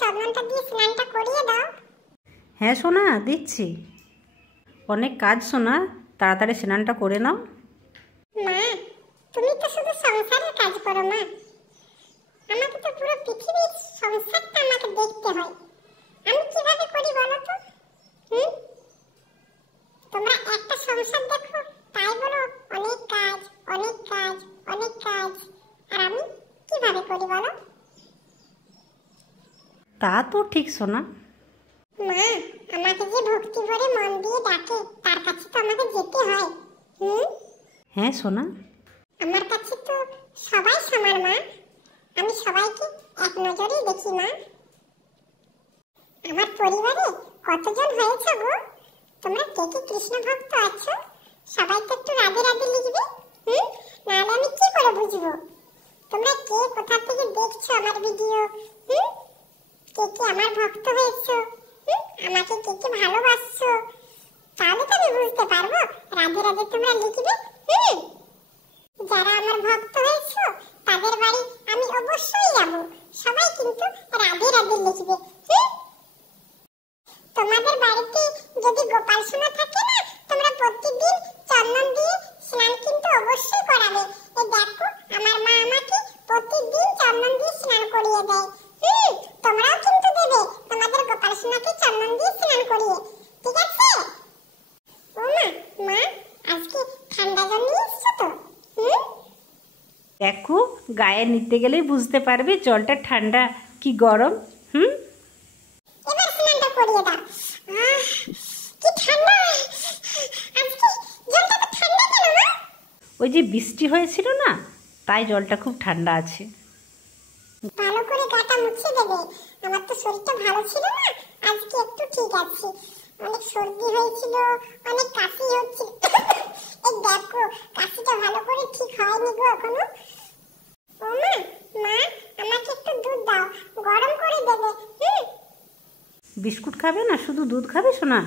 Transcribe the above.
চন্দনটা দিয়ে স্নানটা করিয়ে দাও। হ্যাঁ সোনা, দিচ্ছি। অনেক কাজ সোনা, তাড়াতাড়ি স্নানটা করে নাও। মা, তুমি তো শুধু সংসারের কাজ করো মা, আমাকে তো পুরো পৃথিবীর সংসারটা আমাকে দেখতে হয়। আমি কিভাবে করি বলো তো? তোমরা একটা সংসার দেখো, তাই বলো অনেক কাজ অনেক কাজ অনেক কাজ। আর আমি কিভাবে করি বলো? তা তো ঠিক সোনা। মা, আমাকে যে ভক্তি ভরে মন দিয়ে ডাকে, তার কাছে তো আমাকে যেতে হয়। হ্যাঁ সোনা। আমার কাছে তো সবাই সমান মা, আমি সবাইকে এক নজরেই দেখি মা। আমার পরিবারে কতজন হয়েছে গো? তোমরা কে কে কৃষ্ণ ভক্ত আছো? সবাই তো একটু রাধে রাধে লিখবে, নাহলে আমি কি করে বুঝবো তোমরা কে কোথা থেকে দেখছো আমার ভিডিও? কে কে আমার ভক্ত হয়েছো, আমাকে কে কে ভালোবাসছো, তাহলে তো আমি বুঝতে পারবো রাধে রাধে তোমরা লিখবে। যারা আমার ভক্ত হয়েছো তাদের বাড়ি আমি অবশ্যই যাব, সবাই কিন্তু রাধে রাধে লিখবে। তোমাদের বাড়িতে যদি গোপাল সোনা থাকে না, তোমরা প্রতিদিন চন্দন দিয়ে স্নান কিন্তু অবশ্যই করাবে। এই দেখো আমার মা আমাকে প্রতিদিন চন্দন দিয়ে স্নান করিয়ে দেয়। তোমরাও কিন্তু দেবে তোমাদের গোপাল সোনাকে চন্দন দিয়ে স্নান করিয়ে, ঠিক আছে? ও মা, মা আজকে ঠান্ডা জল নিয়ে এসছো তো? দেখো, গায়ে নিতে গেলেই বুঝতে পারবে জলটা ঠান্ডা কি গরম। এবার স্নানটা করিয়ে দাও। কি ঠান্ডা! আজকে জলটা তো ঠান্ডা কেন মা? ওই যে বৃষ্টি হয়েছিল না, তাই জলটা খুব ঠান্ডা আছে। ভালো করে গাটা মুছে দেবে, আমার তো শরীরটা ভালো ছিল না, আজকে একটু ঠিক আছে। অনেক সর্দি হয়েছিল, অনেক কাশি হচ্ছিল। এই দেখো কাশিটা ভালো করে ঠিক হয়নি গো এখনো। ও মা, মা আমাকে একটু দুধ দাও, গরম করে দেবে। বিস্কুট খাবে না, শুধু দুধ খাবে সোনা?